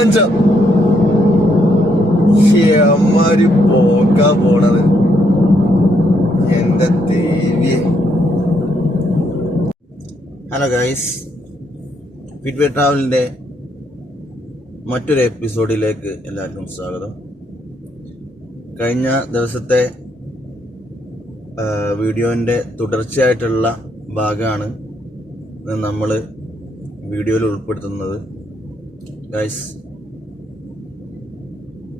രോമാഞ്ചം. അമ്മാരി പോക്കാൻ പോണത് എന്റെ ദേവി. Hello guys, ഫിറ്റ്വേ ട്രാവലിന്റെ മറ്റൊരു എപ്പിസോഡിലേക്ക് എല്ലാവർക്കും സ്വാഗതം. കഴിഞ്ഞ ദിവസത്തെ വീഡിയോന്റെ തുടർച്ചയായിട്ടുള്ള ഭാഗമാണ് നമ്മൾ വീഡിയോയിൽ ഉൾപ്പെടുത്തുന്നത് ഗൈസ്.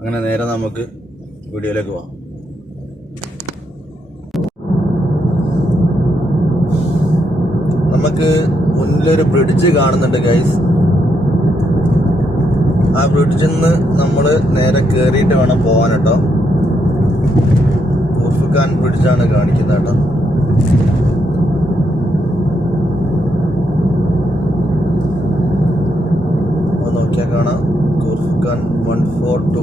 അങ്ങനെ നേരെ നമുക്ക് വീഡിയോയിലേക്ക് പോവാം. നമുക്ക് മുന്നിലൊരു ബ്രിഡ്ജ് കാണുന്നുണ്ട് ഗൈസ്. ആ ബ്രിഡ്ജിൽ നിന്ന് നമ്മൾ നേരെ കയറിയിട്ട് വേണം പോകാൻ കേട്ടോ. ഖൂർഫുഖാൻ ബ്രിഡ്ജാണ് കാണിക്കുന്നത് കേട്ടോ. നോക്കിയാൽ കാണാം ഖൂർഫുഖാൻ 142.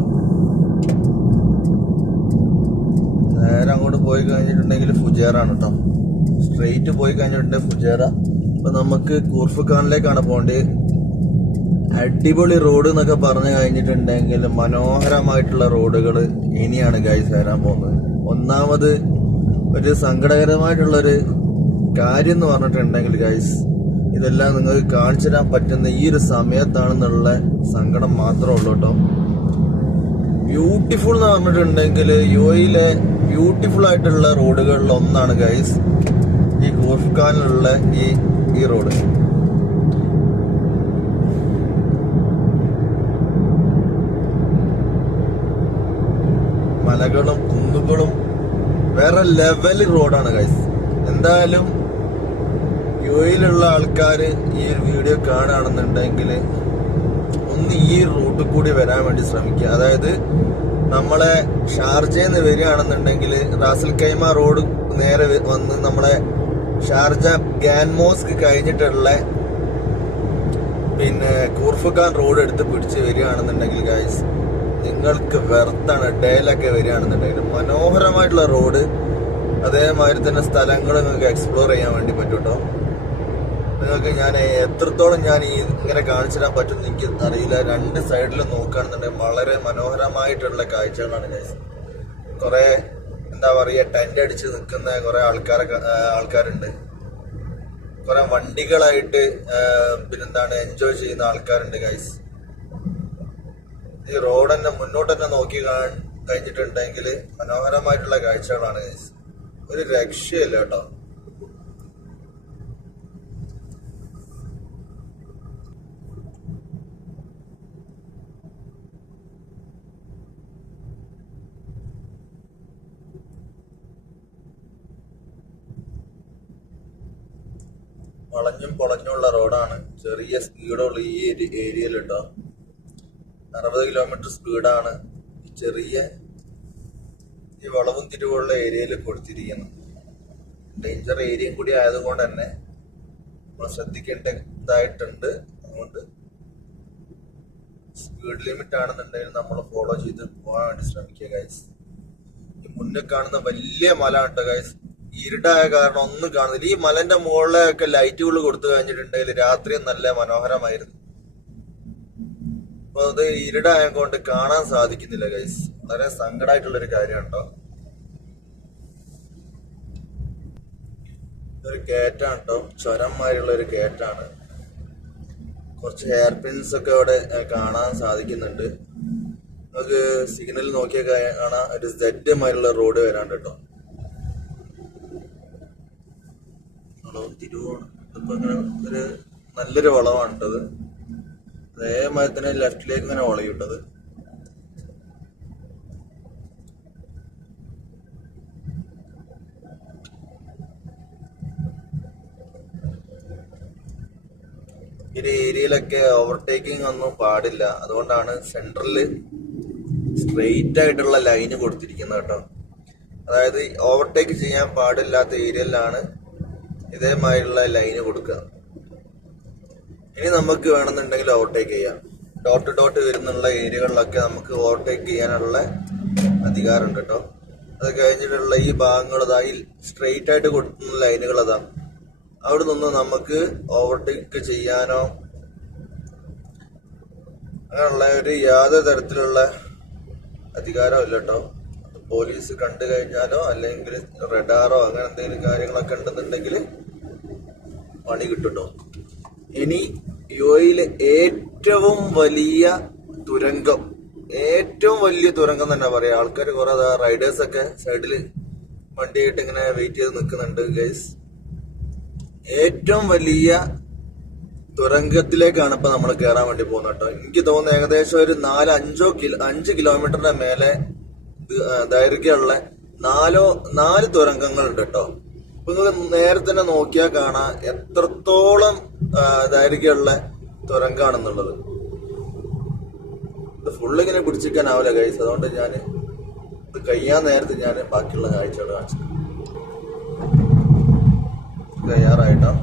നേരെ അങ്ങോട്ട് പോയി കഴിഞ്ഞിട്ടുണ്ടെങ്കിൽ ഫുജേറാണ് കേട്ടോ. സ്ട്രെയിറ്റ് പോയി കഴിഞ്ഞിട്ടുണ്ടെങ്കിൽ ഫുജേറ. അപ്പൊ നമുക്ക് ഖൂർഫുഖാനിലേക്കാണ് പോകേണ്ടത്. അടിപൊളി റോഡ് എന്നൊക്കെ പറഞ്ഞു കഴിഞ്ഞിട്ടുണ്ടെങ്കിൽ മനോഹരമായിട്ടുള്ള റോഡുകൾ ഇനിയാണ് ഗൈസ് വരാൻ പോകുന്നത്. ഒന്നാമത് ഒരു സങ്കടകരമായിട്ടുള്ളൊരു കാര്യം എന്ന് പറഞ്ഞിട്ടുണ്ടെങ്കിൽ ഗൈസ്, ഇതെല്ലാം നിങ്ങൾക്ക് കാണിച്ചു തരാൻ പറ്റുന്ന ഈ ഒരു സമയത്താണെന്നുള്ള സങ്കടം മാത്രമേ ഉള്ളൂ കേട്ടോ. ബ്യൂട്ടിഫുൾ എന്ന് പറഞ്ഞിട്ടുണ്ടെങ്കിൽ യുഎഇയിലെ ബ്യൂട്ടിഫുൾ ആയിട്ടുള്ള റോഡുകളിൽ ഒന്നാണ് ഗൈസ് ഈ ഖൂർഫുഖാനിലുള്ള ഈ റോഡ്. മലകളും കുന്നുകളും വേറെ ലെവൽ റോഡാണ് ഗൈസ്. എന്തായാലും യുഎഇയിലുള്ള ആൾക്കാർ ഈ ഒരു വീഡിയോ കാണുകയാണെന്നുണ്ടെങ്കിൽ ഒന്ന് ഈ റൂട്ടിൽ കൂടി വരാൻ വേണ്ടി ശ്രമിക്കുക. അതായത് നമ്മളെ ഷാർജയിൽ നിന്ന് വരികയാണെന്നുണ്ടെങ്കിൽ റാസൽ ഖൈമ റോഡ് നേരെ വന്ന് നമ്മളെ ഷാർജ ഗ്രാൻഡ് മോസ്ക് കഴിഞ്ഞിട്ടുള്ള പിന്നെ ഖൂർഫുഖാൻ റോഡ് എടുത്ത് പിടിച്ച് വരികയാണെന്നുണ്ടെങ്കിൽ ഗൈസ് നിങ്ങൾക്ക് വെർത്താണ്. ഡേയിലൊക്കെ വരികയാണെന്നുണ്ടെങ്കിൽ മനോഹരമായിട്ടുള്ള റോഡ്, അതേമാതിരി തന്നെ സ്ഥലങ്ങൾ നിങ്ങൾക്ക് എക്സ്പ്ലോർ ചെയ്യാൻ വേണ്ടി പറ്റും കേട്ടോ. നിങ്ങൾക്ക് ഞാൻ എത്രത്തോളം ഞാൻ ഇങ്ങനെ കാണിച്ചു തരാൻ പറ്റും എനിക്ക് അറിയില്ല. രണ്ട് സൈഡിലും നോക്കുകയാണെന്നുണ്ടെങ്കിൽ വളരെ മനോഹരമായിട്ടുള്ള കാഴ്ചകളാണ് ഗൈസ്. കുറെ എന്താ പറയുക, ടെന്റ് അടിച്ച് നിൽക്കുന്ന കുറെ ആൾക്കാരുണ്ട്. കുറെ വണ്ടികളായിട്ട് പിന്നെന്താണ് എൻജോയ് ചെയ്യുന്ന ആൾക്കാരുണ്ട് ഗൈസ്. ഈ റോഡ് തന്നെ മുന്നോട്ട് തന്നെ നോക്കി കഴിഞ്ഞിട്ടുണ്ടെങ്കിൽ മനോഹരമായിട്ടുള്ള കാഴ്ചകളാണ് ഗൈസ്. ഒരു രക്ഷയില്ല കേട്ടോ. വളഞ്ഞും പൊളഞ്ഞുള്ള റോഡാണ്. ചെറിയ സ്പീഡുള്ള ഈ ഏരിയയിൽ കേട്ടോ. 60 കിലോമീറ്റർ സ്പീഡാണ് ചെറിയ ഈ വളവും തിരിവുള്ള ഏരിയയിൽ കൊടുത്തിരിക്കുന്നത്. ഡേഞ്ചർ ഏരിയയും കൂടി ആയതുകൊണ്ട് തന്നെ നമ്മൾ ശ്രദ്ധിക്കേണ്ടതായിട്ടുണ്ട്. അതുകൊണ്ട് സ്പീഡ് ലിമിറ്റ് ആണെന്നുണ്ടെങ്കിൽ നമ്മൾ ഫോളോ ചെയ്ത് പോകാൻ വേണ്ടി ശ്രമിക്കുക ഗൈസ്. ഈ മുന്നിൽ കാണുന്ന വലിയ മല കേട്ടോ ഗൈസ്. ഇരുടായ കാരണം ഒന്നും കാണുന്നില്ല. ഈ മലന്റെ മുകളിലൊക്കെ ലൈറ്റുകൾ കൊടുത്തു കഴിഞ്ഞിട്ടുണ്ടെങ്കിൽ രാത്രിയും നല്ല മനോഹരമായിരുന്നു. അപ്പൊ അത് ഇരുടായ കൊണ്ട് കാണാൻ സാധിക്കുന്നില്ല ഗൈസ്. വളരെ സങ്കടമായിട്ടുള്ളൊരു കാര്യമാണ് കേട്ടോ. ഇതൊരു കയറ്റാണ് കേട്ടോ, ചുരന്മാരുള്ള ഒരു കയറ്റാണ്. കുറച്ച് ഹെയർ പിൻസ് ഒക്കെ അവിടെ കാണാൻ സാധിക്കുന്നുണ്ട്. നമുക്ക് സിഗ്നൽ നോക്കിയാൽ കാണാൻ ഒരു സെഡ് മാതിരിയുള്ള റോഡ് വരാണ്ട് കേട്ടോ. തിരുവാണ് ഇതിപ്പോ ഇങ്ങനെ ഒരു നല്ലൊരു വളവാണ് ഇട്ടത്. അതേമാതിരി തന്നെ ലെഫ്റ്റിലേക്ക് ഇങ്ങനെ വളയിട്ടത്. ഈ ഏരിയയിലൊക്കെ ഓവർടേക്കിംഗ് ഒന്നും പാടില്ല. അതുകൊണ്ടാണ് സെൻട്രലില് സ്ട്രെയിറ്റ് ആയിട്ടുള്ള ലൈന് കൊടുത്തിരിക്കുന്നത് കേട്ടോ. അതായത് ഓവർടേക്ക് ചെയ്യാൻ പാടില്ലാത്ത ഏരിയയിലാണ് ഇതേമാതിരിയുള്ള ലൈന് കൊടുക്കുക. ഇനി നമുക്ക് വേണമെന്നുണ്ടെങ്കിൽ ഓവർടേക്ക് ചെയ്യാം. ഡോട്ട് ഡോട്ട് വരുന്നുള്ള ഏരിയകളിലൊക്കെ നമുക്ക് ഓവർടേക്ക് ചെയ്യാനുള്ള അധികാരമുണ്ട് കേട്ടോ. അത് കഴിഞ്ഞിട്ടുള്ള ഈ ഭാഗങ്ങൾ അതായി സ്ട്രെയിറ്റ് ആയിട്ട് കൊടുക്കുന്ന ലൈനുകൾ അതാ. അവിടെ നിന്ന് നമുക്ക് ഓവർടേക്ക് ചെയ്യാനോ അങ്ങനെയുള്ള ഒരു യാതൊരു തരത്തിലുള്ള അധികാരവും ഇല്ല കേട്ടോ. പോലീസ് കണ്ടു കഴിഞ്ഞാലോ അല്ലെങ്കിൽ റഡാറോ അങ്ങനെ എന്തെങ്കിലും കാര്യങ്ങളൊക്കെ ഉണ്ടെന്നുണ്ടെങ്കിൽ പണി കിട്ടുട്ടോ. ഇനി യുഎഇയിലെ ഏറ്റവും വലിയ തുരങ്കം തന്നെ പറയാം. ആൾക്കാർ കുറെ റൈഡേഴ്സ് ഒക്കെ സൈഡില് വണ്ടിയായിട്ട് ഇങ്ങനെ വെയിറ്റ് ചെയ്ത് നിൽക്കുന്നുണ്ട് ഗൈസ്. ഏറ്റവും വലിയ തുരങ്കത്തിലേക്കാണ് ഇപ്പൊ നമ്മൾ കയറാൻ വേണ്ടി പോകുന്നത് കേട്ടോ. എനിക്ക് തോന്നുന്നു ഏകദേശം ഒരു 5 കിലോമീറ്ററിന്റെ മേലെ ദൈർഘ്യമുള്ള 4 തുരങ്കങ്ങളുണ്ട് കേട്ടോ. അപ്പൊ നിങ്ങൾ നേരെ തന്നെ നോക്കിയാൽ കാണാം എത്രത്തോളം ദൈർഘ്യമുള്ള തുരങ്കാണെന്നുള്ളത്. ഇത് ഫുള്ളിങ്ങനെ പിടിച്ചിരിക്കാനാവില്ല ഗൈസ്. അതുകൊണ്ട് ഞാൻ ഇത് കഴിയാൻ നേരത്തെ ഞാൻ ബാക്കിയുള്ള കാഴ്ചകൾ കാണിച്ചു. തയ്യാറായിട്ടോ?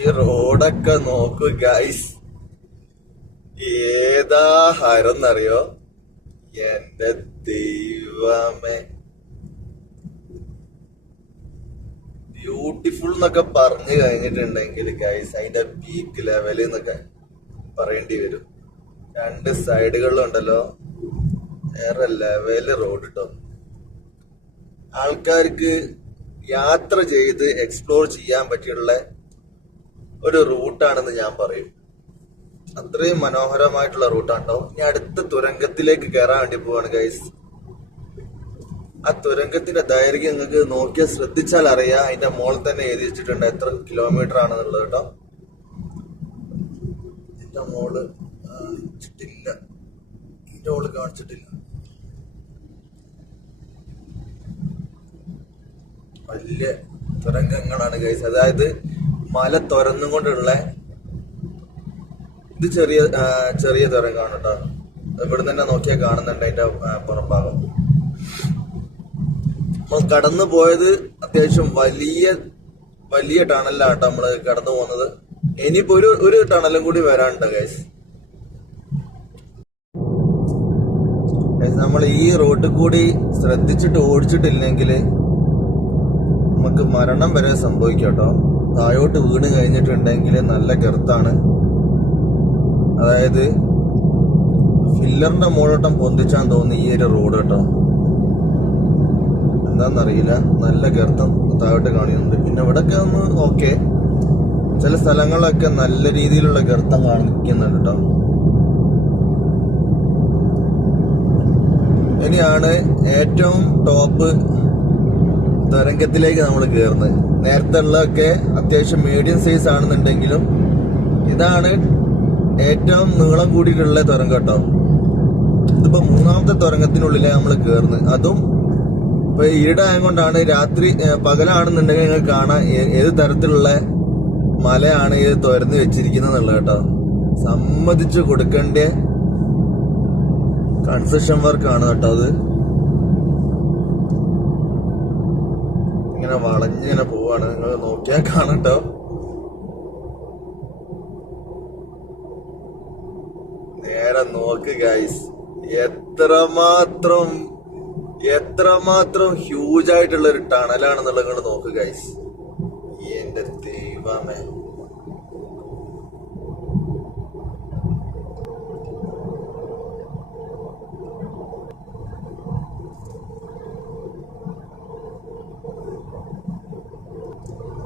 ഈ റോഡൊക്കെ നോക്കൂ ഗൈസ്, ഏതാ ഹരന്നറിയോ? എന്റെ ദൈവമേ, ബ്യൂട്ടിഫുൾ എന്നൊക്കെ പറഞ്ഞു കഴിഞ്ഞിട്ടുണ്ടെങ്കിൽ ഗൈസ് അതിന്റെ പീക്ക് ലെവല് എന്നൊക്കെ പറയേണ്ടി വരും. 2 സൈഡുകളിലുണ്ടല്ലോ വേറെ ലെവല് റോഡ് കേട്ടോ. ആൾക്കാർക്ക് യാത്ര ചെയ്ത് എക്സ്പ്ലോർ ചെയ്യാൻ പറ്റിയുള്ള ഒരു റൂട്ടാണെന്ന് ഞാൻ പറയും. അത്രയും മനോഹരമായിട്ടുള്ള റൂട്ടാണ് കേട്ടോ. ഇനി അടുത്ത തുരങ്കത്തിലേക്ക് കയറാൻ വേണ്ടി പോവാണ് ഗൈസ്. ആ തുരങ്കത്തിന്റെ ദൈർഘ്യം നിങ്ങൾക്ക് നോക്കിയാൽ ശ്രദ്ധിച്ചാൽ അറിയാം. അതിന്റെ മുകളിൽ തന്നെ എഴുതി വെച്ചിട്ടുണ്ട് എത്ര കിലോമീറ്റർ ആണെന്നുള്ളത് കേട്ടോ. ഇതിന്റെ മോള് കാണിച്ചിട്ടില്ല, ഇതിന്റെ മോള് കാണിച്ചിട്ടില്ല. വലിയ തുരങ്കങ്ങളാണ് ഗൈസ്. അതായത് മല തുറന്നും കൊണ്ടുള്ള ഇത് ചെറിയ തുരങ്കമാണ് കേട്ടോ. ഇവിടെ തന്നെ നോക്കിയാൽ കാണുന്നുണ്ട് അതിന്റെ പുറം ഭാഗം. നമ്മൾ കടന്നു പോയത് അത്യാവശ്യം വലിയ ടണലിലാണ് കേട്ടോ നമ്മള് കടന്നു പോകുന്നത്. ഇനിയിപ്പോ ഒരു ടണലും കൂടി വരാനുണ്ട് ഗൈസ്. നമ്മൾ ഈ റോഡിൽ കൂടി ശ്രദ്ധിച്ചിട്ട് ഓടിച്ചിട്ടില്ലെങ്കിൽ നമുക്ക് മരണം വരെ സംഭവിക്കാം കേട്ടോ. താഴോട്ട് വീണ് കഴിഞ്ഞിട്ടുണ്ടെങ്കിൽ നല്ല ഗർത്താണ്. അതായത് ഫില്ലറിന്റെ മുകളോട്ടം പൊന്തിച്ചാൻ തോന്നുന്നു ഈ ഒരു റോഡ് കേട്ടോ. എന്താന്നറിയില്ല, നല്ല ഗർത്തം താഴോട്ട് കാണിക്കുന്നുണ്ട്. പിന്നെ ഇവിടെയൊക്കെ ഒന്ന് ഓക്കെ, ചില സ്ഥലങ്ങളിലൊക്കെ നല്ല രീതിയിലുള്ള ഗർത്തം കാണിക്കുന്നുണ്ട് കേട്ടോ. ഇനിയാണ് ഏറ്റവും ടോപ്പ് തുരങ്കത്തിലേക്ക് നമ്മൾ കയറുന്നത്. നേരത്തെ ഉള്ളതൊക്കെ അത്യാവശ്യം മീഡിയം സൈസ് ആണെന്നുണ്ടെങ്കിലും ഇതാണ് ഏറ്റവും നീളം കൂടിയിട്ടുള്ള തുരങ്കം കേട്ടോ. ഇതിപ്പോ 3ാമത്തെ തുരങ്കത്തിനുള്ളിലാണ് നമ്മൾ കയറുന്നത്. അതും ഇപ്പൊ ഇരുടായത് കൊണ്ടാണ്. പകലാണെന്നുണ്ടെങ്കിൽ നിങ്ങൾക്ക് കാണാം ഏത് തരത്തിലുള്ള മലയാണ് ഇത് തുരന്ന് വെച്ചിരിക്കുന്നത് എന്നുള്ളത് കേട്ടോ. സമ്മതിച്ചു കൊടുക്കേണ്ട കൺസ്ട്രക്ഷൻ വർക്കാണ് കേട്ടോ. അത് ഇങ്ങനെ വളഞ്ഞിങ്ങനെ പോവാണ്, നിങ്ങൾ നോക്കിയാൽ കാണട്ടോ. നേരെ നോക്ക് ഗൈസ്, എത്രമാത്രം ഹ്യൂജ് ആയിട്ടുള്ള ഒരു ടണലാണെന്നുള്ളത് നിങ്ങൾ നോക്ക് ഗൈസ്. എന്റെ ദൈവമേ,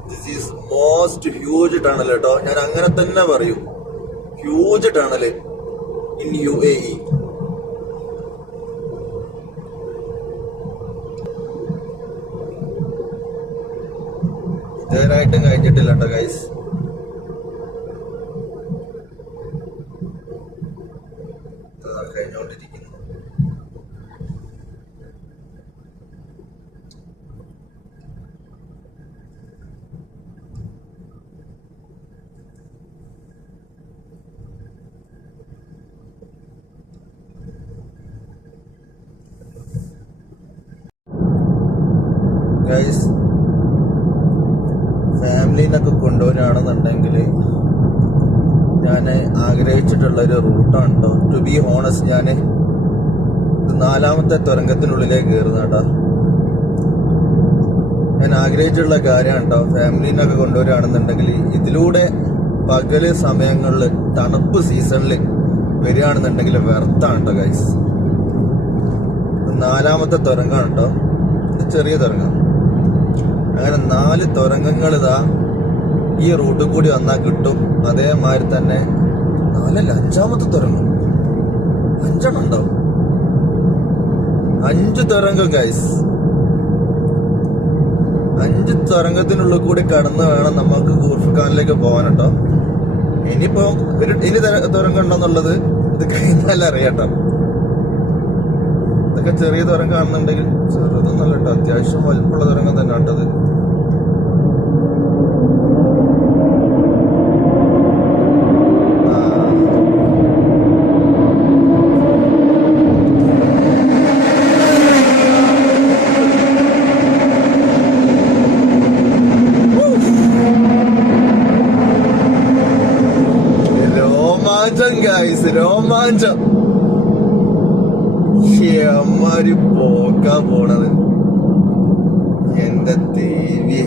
this is most huge tunnel കേട്ടോ. ഞാൻ അങ്ങനെ തന്നെ പറയും, ഹ്യൂജ് ടണല് ഇൻ UAE. ഇതുവരായിട്ടും കഴിഞ്ഞിട്ടില്ല കേട്ടോ ഗൈസ്. കഴിഞ്ഞോണ്ടിരിക്കുന്നു. ഗൈസ്, ഫാമിലിനൊക്കെ കൊണ്ടുപോകാനാണെന്നുണ്ടെങ്കിൽ ഞാൻ ആഗ്രഹിച്ചിട്ടുള്ള ഒരു റൂട്ടാണ് കേട്ടോ. ടു ബി ഹോണസ്റ്റ്, ഞാൻ 4ാമത്തെ തുരങ്കത്തിനുള്ളിലേക്ക് കയറുന്ന കേട്ടോ. ഞാൻ ആഗ്രഹിച്ചുള്ള കാര്യമാണ് കേട്ടോ. ഫാമിലിനൊക്കെ കൊണ്ടുവരികയാണെന്നുണ്ടെങ്കിൽ ഇതിലൂടെ പകല് സമയങ്ങളിൽ തണുപ്പ് സീസണിൽ വരികയാണെന്നുണ്ടെങ്കിൽ വെർത്താണ് കേട്ടോ ഗൈസ്. 4ാമത്തെ തുരങ്കാണ് കേട്ടോ. ഇത് ചെറിയ തുരങ്കം. അങ്ങനെ 4 തുരങ്കങ്ങൾ ഇതാ ഈ റൂട്ടിൽ കൂടി വന്നാൽ കിട്ടും. അതേമാതിരി തന്നെ 4അല്ല 5ാമത്തെ തുരങ്കം 5 ഉണ്ടാവും. 5 തുരങ്കം ഗൈസ്. 5 തുരങ്കത്തിനുള്ളിൽ കൂടി കടന്ന് വേണം നമുക്ക് കൂർഫ്ഖാനിലേക്ക് പോകാൻ കേട്ടോ. ഇനിയിപ്പോ ഇനി തുരങ്കം ഉണ്ടെന്നുള്ളത് ഇത് കഴിഞ്ഞാൽ അറിയാട്ടോ. ഇതൊക്കെ ചെറിയ തുരങ്കം കാണുന്നുണ്ടെങ്കിൽ ചെറുതൊന്നല്ല കേട്ടോ, അത്യാവശ്യം വലുപ്പമുള്ള തുരങ്കം തന്നെ കേട്ടത്. രോമാഞ്ചം അമ്മാര് പോക്കാ പോണത് എന്റെ ദേവി.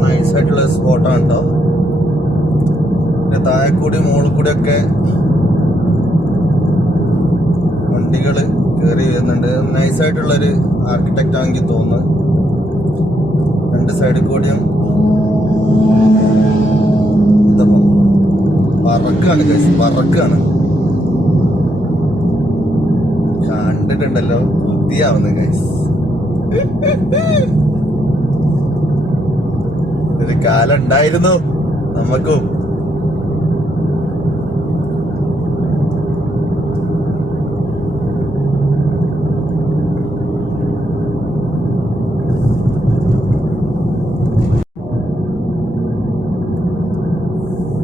നൈസായിട്ടുള്ള സ്പോട്ടാണ് കേട്ടോ. താഴെ കൂടി മുകളിൽ കൂടി ഒക്കെ വണ്ടികള് കയറി വരുന്നുണ്ട്. നൈസായിട്ടുള്ളൊരു ആർക്കിടെക്റ്റ് ആണെങ്കിൽ തോന്നുന്നു. 2 സൈഡിൽ കൂടിയും പറക്കാണ് ഗൈസ്, പറക്കാണ്. കണ്ടിട്ടുണ്ടല്ലോ, ബുദ്ധിയാവുന്നു ഗൈസ്. ഒരു കാലം ഉണ്ടായിരുന്നു നമുക്കും.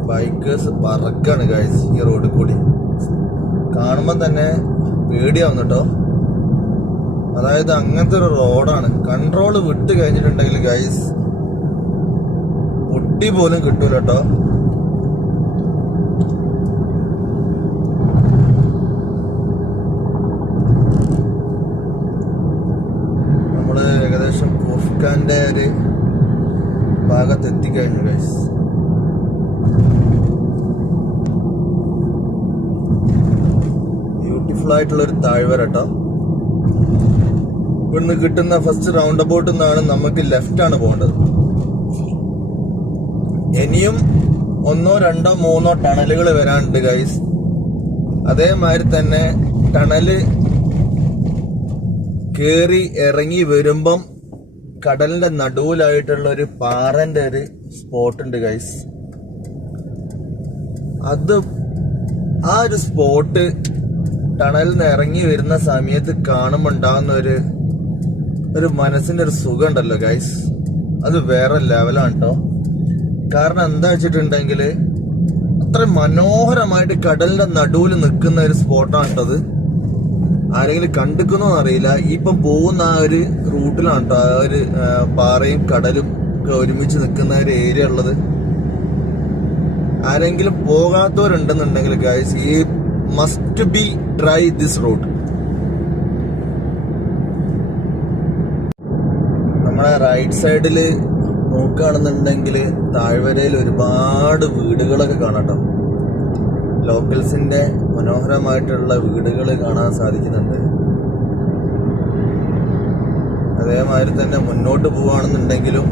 ബൈക്കേഴ്സ് പറക്കാണ് ഗൈസ് ഈ റോഡിൽ കൂടി. കാണുമ്പോൾ തന്നെ പേടിയാവുന്നു കേട്ടോ. അതായത് അങ്ങനത്തെ ഒരു റോഡാണ്. കൺട്രോൾ വിട്ട് കഴിഞ്ഞിട്ടുണ്ടെങ്കിൽ ഗൈസ് പൊട്ടി പോലും കിട്ടൂല കേട്ടോ. നമ്മള് ഏകദേശം കൂർഫ്ഖാന്റെ ഒരു ഭാഗത്ത് എത്തിക്കഴിഞ്ഞു ഗൈസ്. ബ്യൂട്ടിഫുൾ ആയിട്ടുള്ളൊരു താഴ്വര കേട്ടോ. ഇവിടുന്ന് കിട്ടുന്ന ഫസ്റ്റ് റൗണ്ട് അബൌട്ട് നിന്നാണ് നമുക്ക് ലെഫ്റ്റ് ആണ് പോകേണ്ടത്. ഇനിയും 1, 2, 3 ടണലുകൾ വരാനുണ്ട് ഗൈസ്. അതേമാതിരി തന്നെ ടണല് കേറി ഇറങ്ങി വരുമ്പം കടലിന്റെ നടുവിലായിട്ടുള്ള ഒരു പാറന്റെ ഒരു സ്പോട്ട് ഉണ്ട് ഗൈസ്. അത് ആ ഒരു സ്പോട്ട് ടണലിൽ നിന്ന് ഇറങ്ങി വരുന്ന സമയത്ത് കാണുമ്പോൾ ഉണ്ടാകുന്ന ഒരു മനസ്സിന്റെ ഒരു സുഖം ഉണ്ടല്ലോ ഗൈസ്, അത് വേറെ ലെവലാണ് കേട്ടോ. കാരണം എന്താ വെച്ചിട്ടുണ്ടെങ്കിൽ അത്ര മനോഹരമായിട്ട് കടലിന്റെ നടുവിൽ നിൽക്കുന്ന ഒരു സ്പോട്ടാണ് കേട്ടത്. ആരെങ്കിലും കണ്ടിക്കുന്നോ അറിയില്ല. ഇപ്പം പോകുന്ന ആ ഒരു റൂട്ടിലാണ് കേട്ടോ ആ ഒരു പാറയും കടലും ഒക്കെ ഒരുമിച്ച് നിൽക്കുന്ന ഒരു ഏരിയ ഉള്ളത്. ആരെങ്കിലും പോകാത്തവരുണ്ടെന്നുണ്ടെങ്കിൽ ഗൈസ് ഈ must be try this route. നമ്മുടെ റൈറ്റ് സൈഡില് നോക്കുകയാണെന്നുണ്ടെങ്കിൽ താഴ്വരയിൽ ഒരുപാട് വീടുകളൊക്കെ കാണാട്ടോ. ലോക്കൽസിന്റെ മനോഹരമായിട്ടുള്ള വീടുകൾ കാണാൻ സാധിക്കുന്നുണ്ട്. അതേമാതിരി തന്നെ മുന്നോട്ട് പോവുകയാണെന്നുണ്ടെങ്കിലും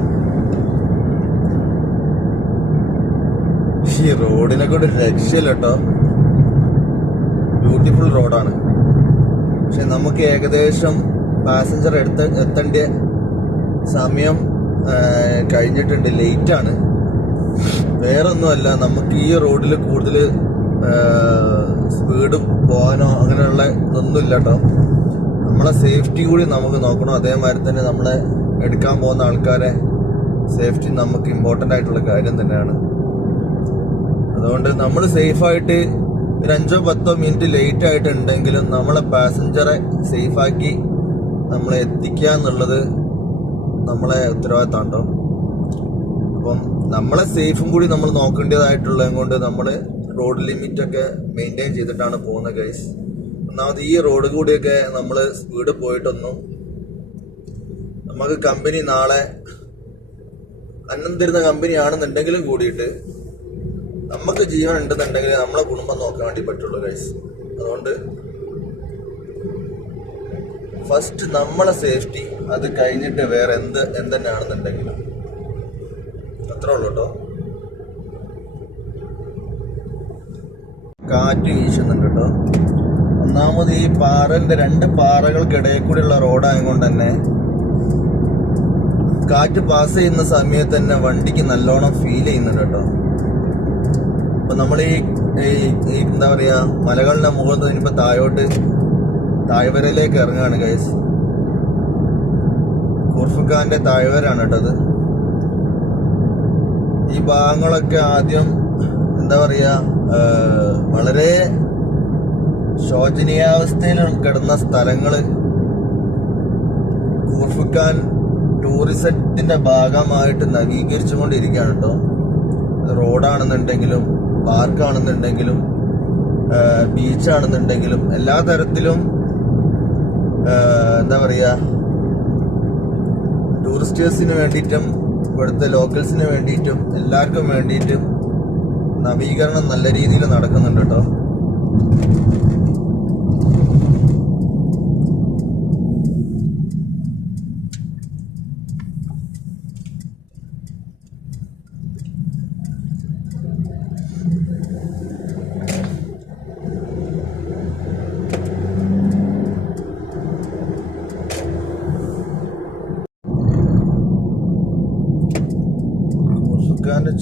ഈ റോഡിനെ കൊണ്ട് രക്ഷയില്ല കേട്ടോ. ബ്യൂട്ടിഫുൾ റോഡാണ്. പക്ഷെ നമുക്ക് ഏകദേശം പാസഞ്ചർ എത്തേണ്ട സമയം കഴിഞ്ഞിട്ടുണ്ട്, ലേറ്റ് ആണ്. വേറൊന്നുമല്ല, നമുക്ക് ഈ റോഡിൽ കൂടുതൽ സ്പീഡ് പോകാനോ അങ്ങനെയുള്ള ഇതൊന്നുമില്ല കേട്ടോ. നമ്മളെ സേഫ്റ്റി കൂടി നമുക്ക് നോക്കണം. അതേമാതിരി തന്നെ നമ്മളെ എടുക്കാൻ പോകുന്ന ആൾക്കാരെ സേഫ്റ്റി നമുക്ക് ഇമ്പോർട്ടൻ്റ് ആയിട്ടുള്ള കാര്യം തന്നെയാണ്. അതുകൊണ്ട് നമ്മൾ സേഫായിട്ട് ഒരു 5-10 മിനിറ്റ് ലേറ്റ് ആയിട്ടുണ്ടെങ്കിലും നമ്മളെ പാസഞ്ചറെ സേഫാക്കി നമ്മളെ എത്തിക്കുക എന്നുള്ളത് നമ്മളെ ഉത്തരവാദിത്തം കേട്ടോ. അപ്പം നമ്മളെ സേഫും കൂടി നമ്മൾ നോക്കേണ്ടതായിട്ടുള്ളത് കൊണ്ട് നമ്മൾ റോഡ് ലിമിറ്റ് ഒക്കെ മെയിൻറ്റെയിൻ ചെയ്തിട്ടാണ് പോകുന്നത് ഗൈസ്. ഒന്നാമത് ഈ റോഡ് കൂടിയൊക്കെ നമ്മൾ സ്പീഡ് പോയിട്ടൊന്നും നമുക്ക് കമ്പനി നാളെ അന്നം തരുന്ന കമ്പനി ആണെന്നുണ്ടെങ്കിലും കൂടിയിട്ട് നമുക്ക് ജീവൻ ഉണ്ടെന്നുണ്ടെങ്കിൽ നമ്മളെ കുടുംബം നോക്കാൻ വേണ്ടി പറ്റുള്ളൂ ഗൈസ്. അതുകൊണ്ട് ഫസ്റ്റ് നമ്മളെ സേഫ്റ്റി, അത് കഴിഞ്ഞിട്ട് വേറെ എന്തെന്നാണെന്നുണ്ടെങ്കിലും അത്രേ ഉള്ളൂ കേട്ടോ. കാറ്റ് വീശുന്നുണ്ട് കേട്ടോ. ഒന്നാമത് ഈ പാറന്റെ 2 പാറകൾക്കിടയിൽ കൂടിയുള്ള റോഡായതുകൊണ്ട് തന്നെ കാറ്റ് പാസ് ചെയ്യുന്ന സമയത്ത് തന്നെ വണ്ടിക്ക് നല്ലോണം ഫീൽ ചെയ്യുന്നുണ്ട് കേട്ടോ. അപ്പൊ നമ്മൾ ഈ എന്താ പറയാ മലകളുടെ മുകളിൽ നിന്ന് ഇനിയിപ്പോ താഴ്വരയിലേക്ക് ഇറങ്ങുകയാണ് ഗൈസ്. കോർഫുഖാന്റെ താഴ്വരാണ് കേട്ടോ അത്. ഈ ഭാഗങ്ങളൊക്കെ ആദ്യം എന്താ പറയാ വളരെ ശോചനീയാവസ്ഥയിൽ കിടന്ന സ്ഥലങ്ങള് കോർഫുഖാൻ ടൂറിസത്തിന്റെ ഭാഗമായിട്ട് നവീകരിച്ചുകൊണ്ടിരിക്കുകയാണ് കേട്ടോ. റോഡാണെന്നുണ്ടെങ്കിലും പാർക്കാണെന്നുണ്ടെങ്കിലും ബീച്ചാണെന്നുണ്ടെങ്കിലും എല്ലാ തരത്തിലും എന്താ പറയാ ടൂറിസ്റ്റേഴ്സിന് വേണ്ടിയിട്ടും ഇവിടുത്തെ ലോക്കൽസിന് വേണ്ടിയിട്ടും എല്ലാവർക്കും വേണ്ടിയിട്ടും നവീകരണം നല്ല രീതിയിൽ നടക്കുന്നുണ്ട് കേട്ടോ.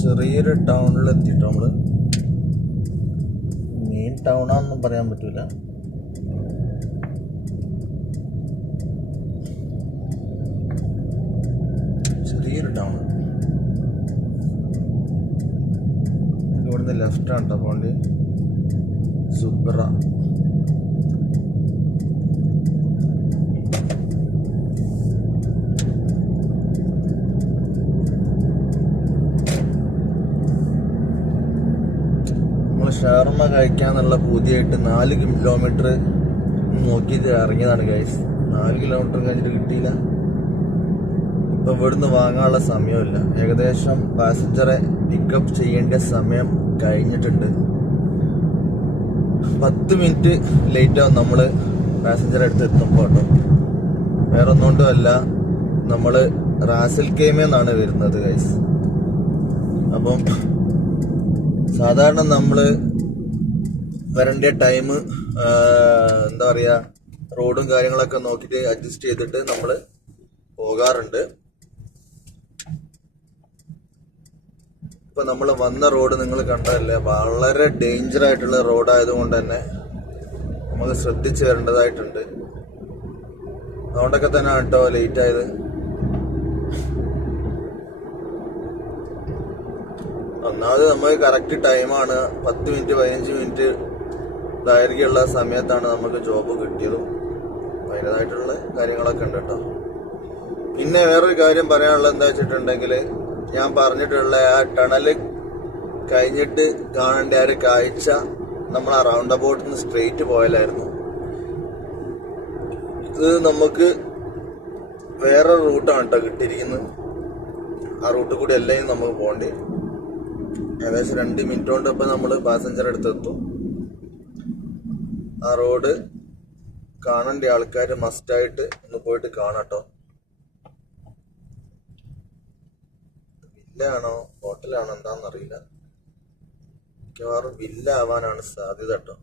ചെറിയൊരു ടൗണിൽ എത്തിട്ടോ. നമ്മള് മെയിൻ ടൗണാണെന്നും പറയാൻ പറ്റൂല. ചെറിയൊരു ടൗൺ. ഇവിടുന്ന് ലെഫ്റ്റ് ആണ് കേട്ടോ പോണ്ടി. സുബ്ര ഷവർമ കഴിക്കാന്നുള്ള പൂതിയായിട്ട് 4 കിലോമീറ്റർ നോക്കിയിട്ട് ഇറങ്ങിയതാണ് ഗൈസ്. 4 കിലോമീറ്റർ കഴിഞ്ഞിട്ട് കിട്ടിയില്ല. ഇപ്പൊ ഇവിടുന്ന് വാങ്ങാനുള്ള സമയമില്ല. ഏകദേശം പാസഞ്ചറെ പിക്കപ്പ് ചെയ്യേണ്ട സമയം കഴിഞ്ഞിട്ടുണ്ട്. 10 മിനിറ്റ് ലേറ്റ് ആവും നമ്മള് പാസഞ്ചറെ അടുത്ത് എത്തുമ്പോ കേട്ടോ. വേറെ ഒന്നുകൊണ്ടും അല്ല, നമ്മള് റാസൽ കേമെന്നാണ് വരുന്നത് ഗൈസ്. അപ്പം സാധാരണ നമ്മള് വരേണ്ട ടൈം എന്താ പറയാ റോഡും കാര്യങ്ങളൊക്കെ നോക്കിയിട്ട് അഡ്ജസ്റ്റ് ചെയ്തിട്ട് നമ്മള് പോകാറുണ്ട്. ഇപ്പൊ നമ്മൾ വന്ന റോഡ് നിങ്ങൾ കണ്ടതല്ലേ, വളരെ ഡേഞ്ചർ ആയിട്ടുള്ള റോഡായതുകൊണ്ട് തന്നെ നമ്മൾ ശ്രദ്ധിച്ചു വരേണ്ടതായിട്ടുണ്ട്. അതുകൊണ്ടൊക്കെ തന്നെ കേട്ടോ ലേറ്റ് ആയത്. ഒന്നാമത് നമുക്ക് കറക്റ്റ് ടൈമാണ്. 10 മിനിറ്റ് 15 മിനിറ്റ് ദൈർഘ്യമുള്ള സമയത്താണ് നമുക്ക് ജോബ് കിട്ടിയതും. അതിൻ്റെതായിട്ടുള്ള കാര്യങ്ങളൊക്കെ ഉണ്ട് കേട്ടോ. പിന്നെ വേറൊരു കാര്യം പറയാനുള്ളത് എന്താ വെച്ചിട്ടുണ്ടെങ്കിൽ, ഞാൻ പറഞ്ഞിട്ടുള്ള ആ ടണല് കഴിഞ്ഞിട്ട് കാണേണ്ട ആ ഒരു കാഴ്ച നമ്മൾ ആ റൗണ്ട് അബൌട്ടിൽ നിന്ന് സ്ട്രെയിറ്റ് പോയാലായിരുന്നു. ഇത് നമുക്ക് വേറെ റൂട്ടാണ് കേട്ടോ കിട്ടിയിരിക്കുന്നത്. ആ റൂട്ട് കൂടി എല്ലാം നമുക്ക് പോകേണ്ടി. ഏകദേശം 2 മിനിറ്റ് കൊണ്ട് ഇപ്പൊ നമ്മള് പാസഞ്ചർ അടുത്തെത്തും. ആ റോഡ് കാണേണ്ട ആൾക്കാർ മസ്റ്റായിട്ട് ഒന്ന് പോയിട്ട് കാണട്ടോ. വില്ലാണോ ഹോട്ടലാണോ എന്താണെന്നറിയില്ല. മിക്കവാറും വില്ല ആവാനാണ് സാധ്യത കേട്ടോ.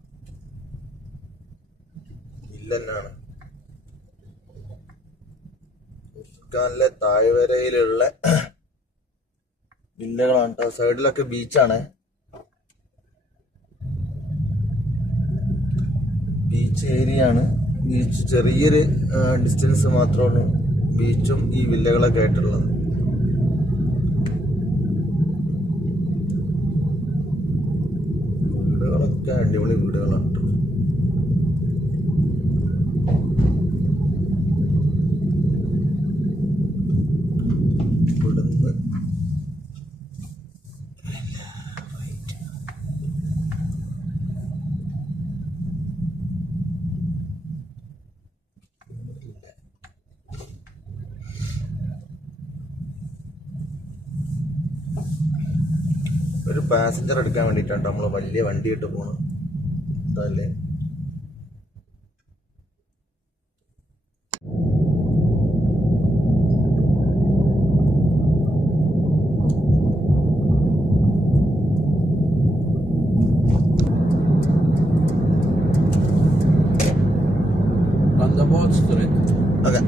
വില്ല തന്നെയാണ്. ഉസ്കാനിലെ താഴ്വരയിലുള്ള വില്ലകളാണ് കേട്ടോ. സൈഡിലൊക്കെ ബീച്ചാണ്. ബീച്ച് ഏരിയ ആണ്. ബീച്ച് ചെറിയൊരു ഡിസ്റ്റൻസ് മാത്രമാണ് ബീച്ചും ഈ വില്ലകളൊക്കെ ആയിട്ടുള്ളത്. വീടുകളൊക്കെ അടിപൊളി വീടുകളാണ് കേട്ടോ. ഇവിടുന്ന് ഒരു പാസഞ്ചർ എടുക്കാൻ വേണ്ടിയിട്ടാണ് നമ്മള് വലിയ വണ്ടിയിട്ട് പോണം. അതല്ലേ Roundabout direkt. ഓക്കെ.